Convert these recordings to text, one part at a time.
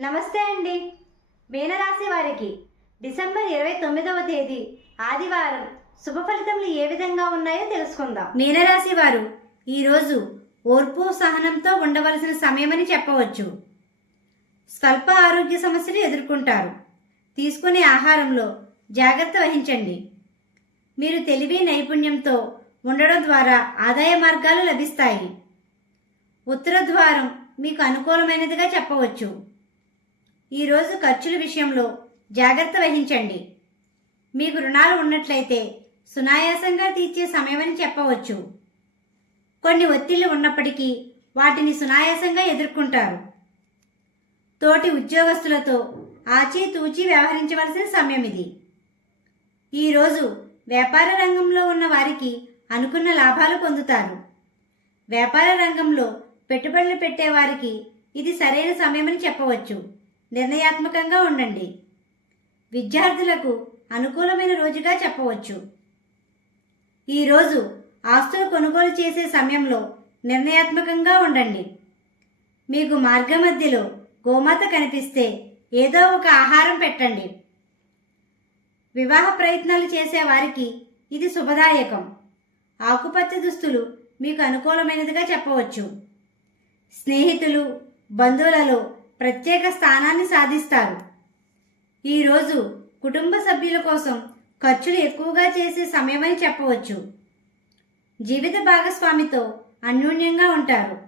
నమస్తే అండి. మీనరాశి వారికి డిసెంబర్ ఇరవై తొమ్మిదవ తేదీ ఆదివారం శుభ ఫలితములు ఏ విధంగా ఉన్నాయో తెలుసుకుందాం. మీనరాశి వారు ఈరోజు ఓర్పు సహనంతో ఉండవలసిన సమయమని చెప్పవచ్చు. స్వల్ప ఆరోగ్య సమస్యలు ఎదుర్కొంటారు. తీసుకునే ఆహారంలో జాగ్రత్త వహించండి. మీరు తెలివి నైపుణ్యంతో ఉండడం ద్వారా ఆదాయ మార్గాలు లభిస్తాయి. ఉత్తర ద్వారం మీకు అనుకూలమైనదిగా చెప్పవచ్చు. ఈరోజు ఖర్చుల విషయంలో జాగ్రత్త వహించండి. మీకు రుణాలు ఉన్నట్లయితే సునాయాసంగా తీర్చే సమయమని చెప్పవచ్చు. కొన్ని ఒత్తిళ్ళు ఉన్నప్పటికీ వాటిని సునాయాసంగా ఎదుర్కొంటారు. తోటి ఉద్యోగస్తులతో ఆచితూచి వ్యవహరించవలసిన సమయం ఇది. ఈరోజు వ్యాపార రంగంలో ఉన్న వారికి అనుకున్న లాభాలు పొందుతారు. వ్యాపార రంగంలో పెట్టుబడులు పెట్టేవారికి ఇది సరైన సమయమని చెప్పవచ్చు. నిర్ణయాత్మకంగా ఉండండి. విద్యార్థులకు అనుకూలమైన రోజుగా చెప్పవచ్చు. ఈరోజు ఆస్తులు కొనుగోలు చేసే సమయంలో నిర్ణయాత్మకంగా ఉండండి. మీకు మార్గ మధ్యలో గోమాత కనిపిస్తే ఏదో ఒక ఆహారం పెట్టండి. వివాహ ప్రయత్నాలు చేసే వారికి ఇది శుభదాయకం. ఆకుపచ్చ దుస్తులు మీకు అనుకూలమైనదిగా చెప్పవచ్చు. స్నేహితులు బంధువులలో ప్రత్యేక స్థానాన్ని సాధిస్తారు. ఈరోజు కుటుంబ సభ్యుల కోసం ఖర్చులు ఎక్కువగా చేసే సమయమని చెప్పవచ్చు. జీవిత భాగస్వామితో అన్యోన్యంగా ఉంటారు.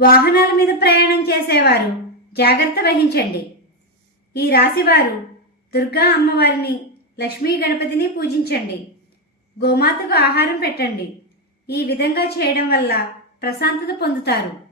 వాహనాల మీద ప్రయాణం చేసేవారు. జాగ్రత్త వహించండి. ఈ రాశివారు దుర్గా అమ్మవారిని లక్ష్మీ గణపతిని పూజించండి. గోమాతకు ఆహారం పెట్టండి. ఈ విధంగా చేయడం వల్ల ప్రశాంతత పొందుతారు.